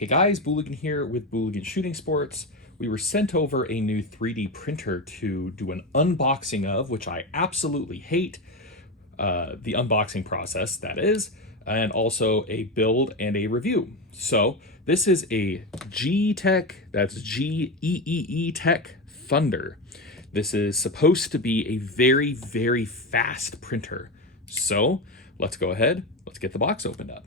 Hey guys, Booligan here with Booligan Shooting Sports. We were sent over a new 3D printer to do an unboxing of, which I absolutely hate, the unboxing process, that is, and also a build and a review. So this is a Geeetech, that's Geeetech Thunder. This is supposed to be a very, very fast printer. So let's go ahead, let's get the box opened up.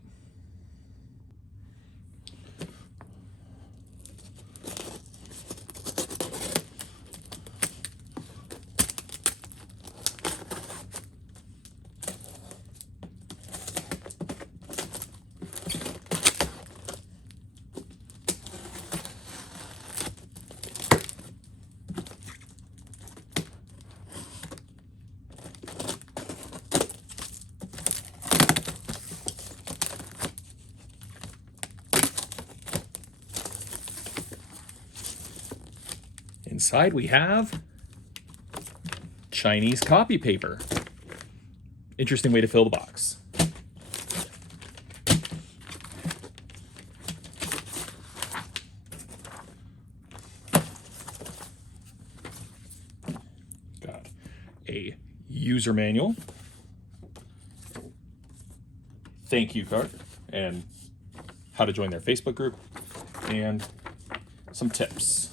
Inside we have Chinese copy paper. Interesting way to fill the box. Got a user manual, thank you card, and how to join their Facebook group, and some tips.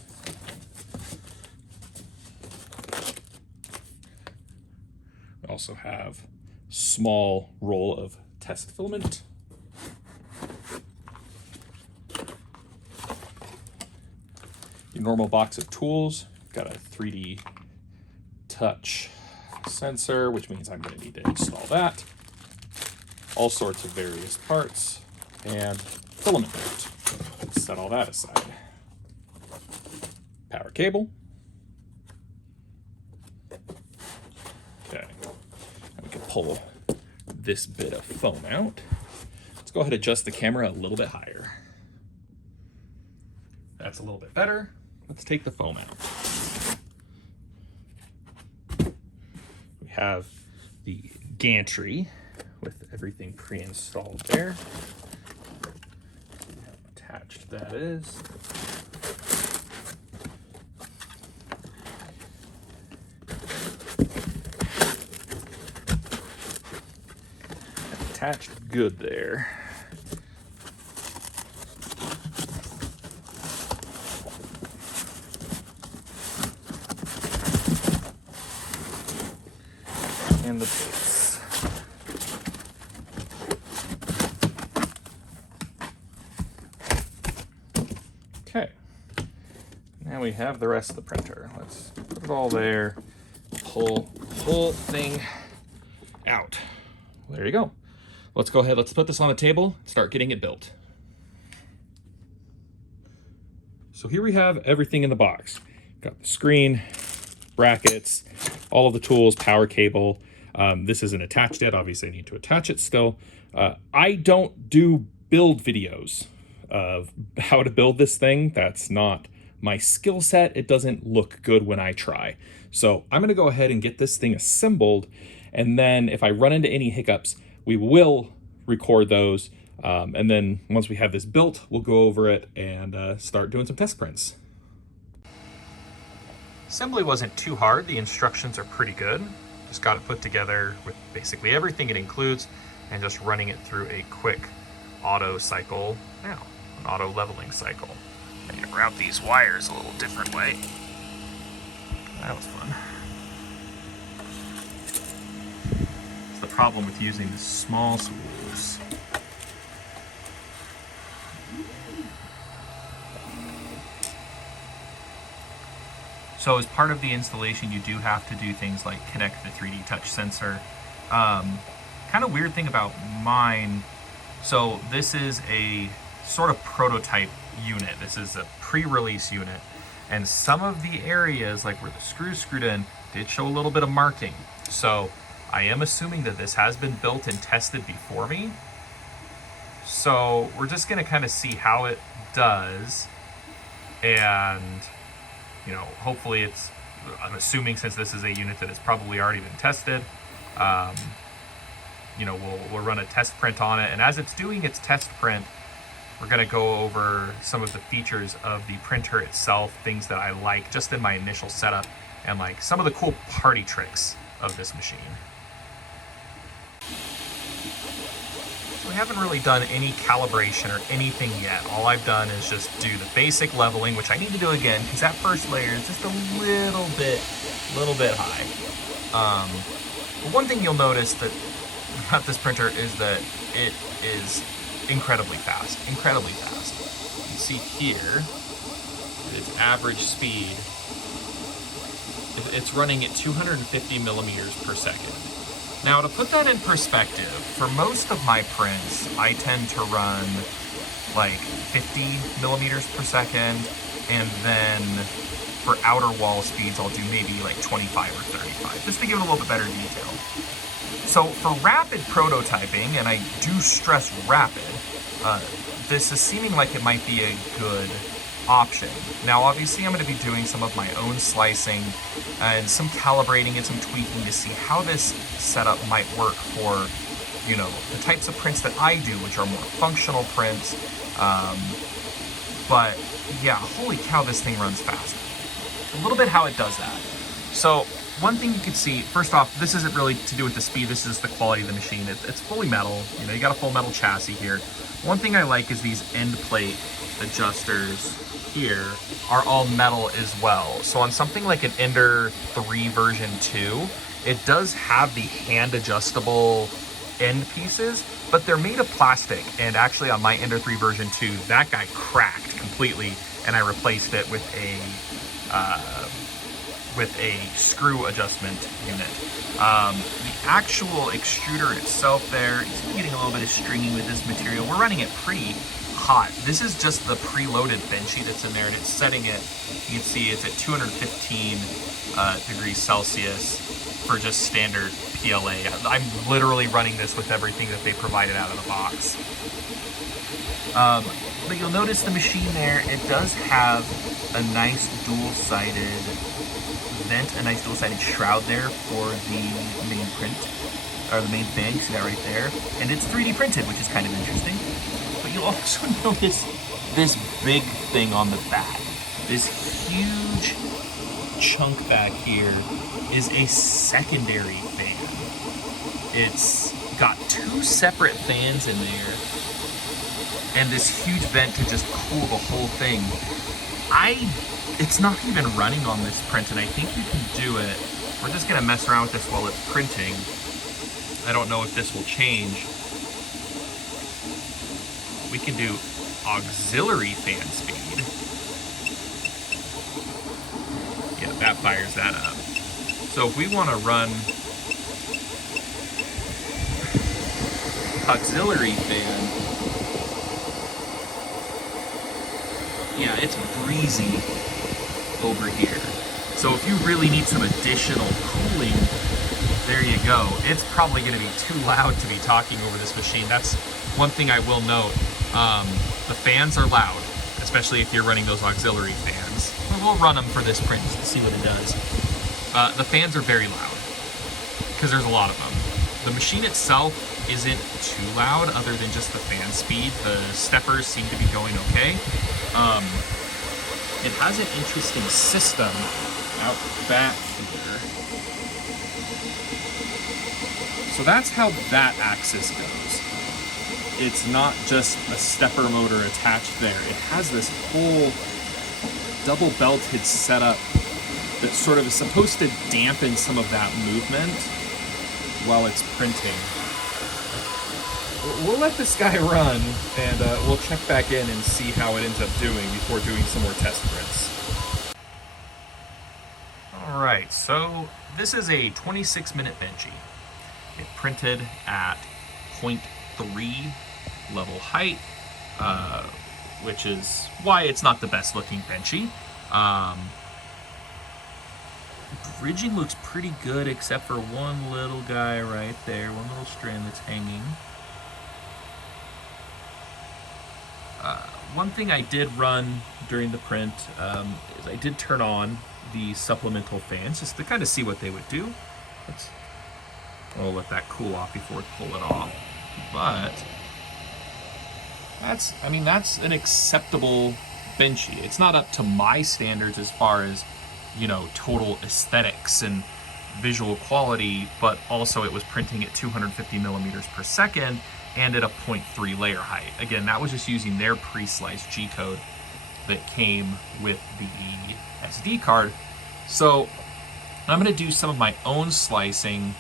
Also have small roll of test filament, your normal box of tools. Got a 3D touch sensor, which means I'm going to need to install that, all sorts of various parts, and filament mount. Set all that aside. Power cable. Okay, and we can pull this bit of foam out. Let's go ahead and adjust the camera a little bit higher. That's a little bit better. Let's take the foam out. We have the gantry with everything pre-installed there. How attached that is. Attached good there. And the base. Okay. Now we have the rest of the printer. Let's put it all there. Pull the whole thing out. There you go. Let's go ahead, let's put this on the table, start getting it built. So here we have everything in the box. Got the screen, brackets, all of the tools, power cable. This isn't attached yet, obviously I need to attach it still. I don't do build videos of how to build this thing. That's not my skill set. It doesn't look good when I try. So I'm gonna go ahead and get this thing assembled, and then if I run into any hiccups, we will record those, and then once we have this built, we'll go over it and start doing some test prints. Assembly wasn't too hard. The instructions are pretty good. Just got it put together with basically everything it includes and just running it through a quick auto cycle now, an auto leveling cycle. I need to route these wires a little different way. That was fun. The problem with using the small spools. So as part of the installation, you do have to do things like connect the 3D touch sensor. Kind of weird thing about mine. So this is a sort of prototype unit. This is a pre-release unit. And some of the areas, like where the screws screwed in, did show a little bit of marking. So I am assuming that this has been built and tested before me. So we're just gonna kind of see how it does. And, you know, hopefully it's, I'm assuming since this is a unit that has probably already been tested, you know, we'll run a test print on it. And as it's doing its test print, We're gonna go over some of the features of the printer itself, things that I like just in my initial setup, and like some of the cool party tricks of this machine. So we haven't really done any calibration or anything yet. All I've done is just do the basic leveling, which I need to do again because that first layer is just a little bit high. But one thing you'll notice that about this printer is that it is incredibly fast. You can see here its average speed. It's running at 250 millimeters per second. Now, to put that in perspective, for most of my prints, I tend to run like 50 millimeters per second, and then for outer wall speeds, I'll do maybe like 25 or 35, just to give it a little bit better detail. So for rapid prototyping, and I do stress rapid, this is seeming like it might be a good option. Now, obviously, I'm going to be doing some of my own slicing and some calibrating and some tweaking to see how this setup might work for, you know, the types of prints that I do, which are more functional prints. But yeah, holy cow, this thing runs fast. A little bit how it does that. So one thing you can see, first off, this isn't really to do with the speed, this is the quality of the machine. It's fully metal, you know, you got a full metal chassis here. One thing I like is these end plate adjusters here are all metal as well. So on something like an Ender 3 version 2, it does have the hand adjustable end pieces, but they're made of plastic. And actually on my Ender 3 version 2, that guy cracked completely, and I replaced it with a screw adjustment unit. The actual extruder itself there is getting a little bit of stringy with this material. We're running it pretty hot. This is just the preloaded benchy that's in there, and it's setting it, you can see it's at 215 degrees Celsius for just standard PLA. I'm literally running this with everything that they provided out of the box. But you'll notice the machine there, it does have a nice dual-sided vent, a nice dual-sided shroud there for the main print, or the main fan. You see that right there? And it's 3D printed, which is kind of interesting. But you'll also notice this big thing on the back. This huge chunk back here is a secondary fan. It's got 2 separate fans in there, and this huge vent to just cool the whole thing. It's not even running on this print, and I think you can do it. We're just gonna mess around with this while it's printing. I don't know if this will change. We can do auxiliary fan speed. Yeah, that fires that up. So if we wanna run auxiliary fan, yeah, it's breezy over here. So if you really need some additional cooling, there you go. It's probably going to be too loud to be talking over this machine. That's one thing I will note. The fans are loud, especially if you're running those auxiliary fans. We'll run them for this print to see what it does. The fans are very loud because there's a lot of them. The machine itself isn't too loud other than just the fan speed. The steppers seem to be going okay. It has an interesting system out back here. So that's how that axis goes. It's not just a stepper motor attached there. It has this whole double belted setup that sort of is supposed to dampen some of that movement while it's printing. We'll let this guy run, and we'll check back in and see how it ends up doing before doing some more test prints. All right, so this is a 26-minute benchy. It printed at 0.3 level height, which is why it's not the best looking benchy. Bridging looks pretty good except for one little guy right there, one little strand that's hanging. One thing I did run during the print is I did turn on the supplemental fans just to kind of see what they would do. I'll let that cool off before we pull it off. But that's an acceptable benchy. It's not up to my standards as far as, total aesthetics and visual quality, but also it was printing at 250 millimeters per second and at a 0.3 layer height. Again, that was just using their pre-sliced G-code that came with the SD card. So I'm going to do some of my own slicing,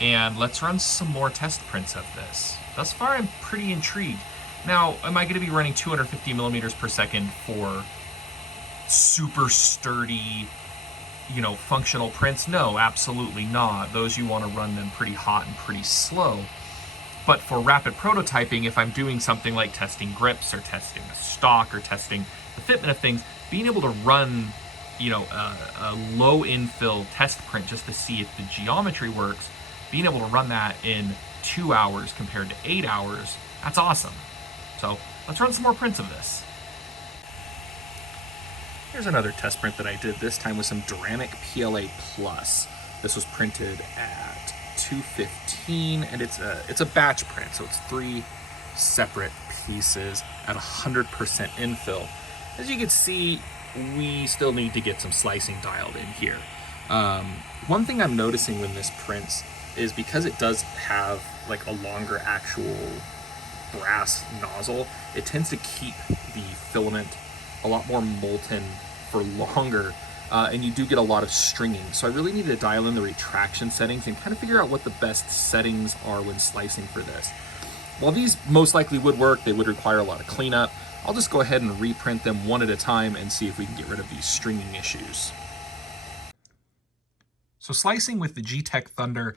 and let's run some more test prints of this. Thus far, I'm pretty intrigued. Now, am I going to be running 250 millimeters per second for super sturdy, functional prints? No, absolutely not. Those, you want to run them pretty hot and pretty slow. But for rapid prototyping, if I'm doing something like testing grips or testing the stock or testing the fitment of things, being able to run, a low infill test print just to see if the geometry works, being able to run that in 2 hours compared to 8 hours, that's awesome. So let's run some more prints of this. Here's another test print that I did, this time with some Duramic PLA Plus. This was printed at 215, and it's a batch print, so it's 3 separate pieces at 100% infill. As you can see, we still need to get some slicing dialed in here. One thing I'm noticing when this prints is because it does have like a longer actual brass nozzle, it tends to keep the filament a lot more molten for longer, and you do get a lot of stringing. So I really need to dial in the retraction settings and kind of figure out what the best settings are when slicing for this. While these most likely would work, they would require a lot of cleanup. I'll just go ahead and reprint them one at a time and see if we can get rid of these stringing issues. So slicing with the Geeetech Thunder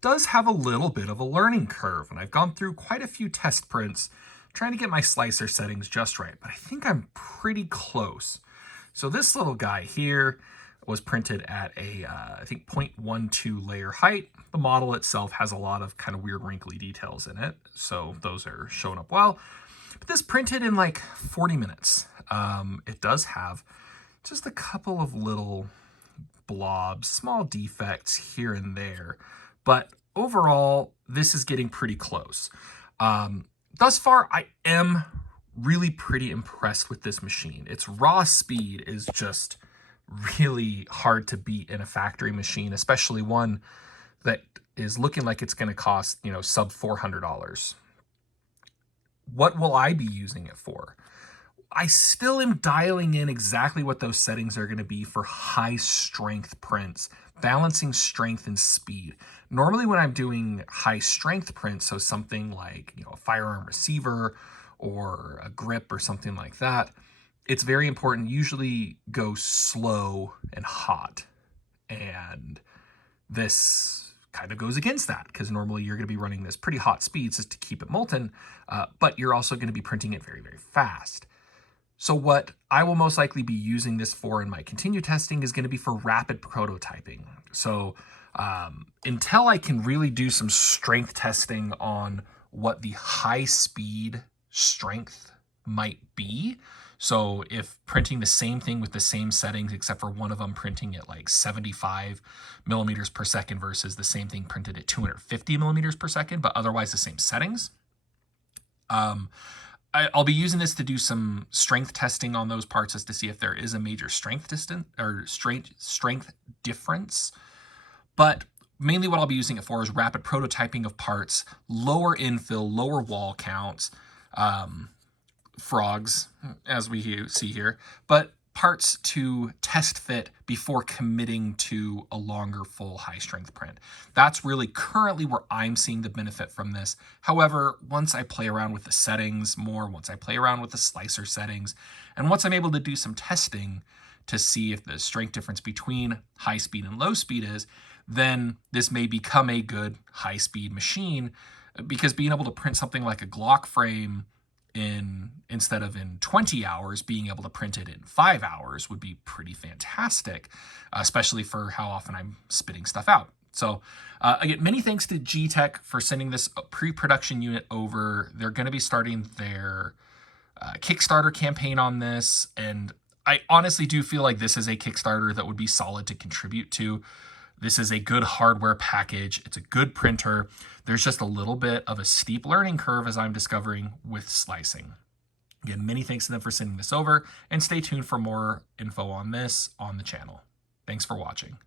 does have a little bit of a learning curve, and I've gone through quite a few test prints trying to get my slicer settings just right, but I think I'm pretty close. So this little guy here was printed at a, I think 0.12 layer height. The model itself has a lot of kind of weird wrinkly details in it, so those are shown up well. But this printed in like 40 minutes. It does have just a couple of little blobs, small defects here and there, but overall, this is getting pretty close. Thus far, I am really pretty impressed with this machine. Its raw speed is just really hard to beat in a factory machine, especially one that is looking like it's going to cost, sub $400. What will I be using it for? I still am dialing in exactly what those settings are going to be for high strength prints, balancing strength and speed. Normally when I'm doing high strength prints, so something like, a firearm receiver or a grip or something like that, it's very important, usually go slow and hot. And this kind of goes against that, because normally you're going to be running this pretty hot speeds just to keep it molten, but you're also going to be printing it very, very fast. So what I will most likely be using this for in my continue testing is going to be for rapid prototyping. So until I can really do some strength testing on what the high speed strength might be, so if printing the same thing with the same settings, except for one of them printing at like 75 millimeters per second versus the same thing printed at 250 millimeters per second, but otherwise the same settings, I'll be using this to do some strength testing on those parts as to see if there is a major strength difference. But mainly what I'll be using it for is rapid prototyping of parts, lower infill, lower wall counts, frogs, as we see here, but parts to test fit before committing to a longer full high strength print. That's really currently where I'm seeing the benefit from this. However, once I play around with the settings more, once I play around with the slicer settings, and once I'm able to do some testing to see if the strength difference between high speed and low speed is, then this may become a good high speed machine, because being able to print something like a Glock frame instead of in 20 hours, being able to print it in 5 hours would be pretty fantastic, especially for how often I'm spitting stuff out. So again, many thanks to Geeetech for sending this pre-production unit over. They're going to be starting their Kickstarter campaign on this, and I honestly do feel like this is a Kickstarter that would be solid to contribute to. This is a good hardware package. It's a good printer. There's just a little bit of a steep learning curve, as I'm discovering, with slicing. Again, many thanks to them for sending this over, and stay tuned for more info on this on the channel. Thanks for watching.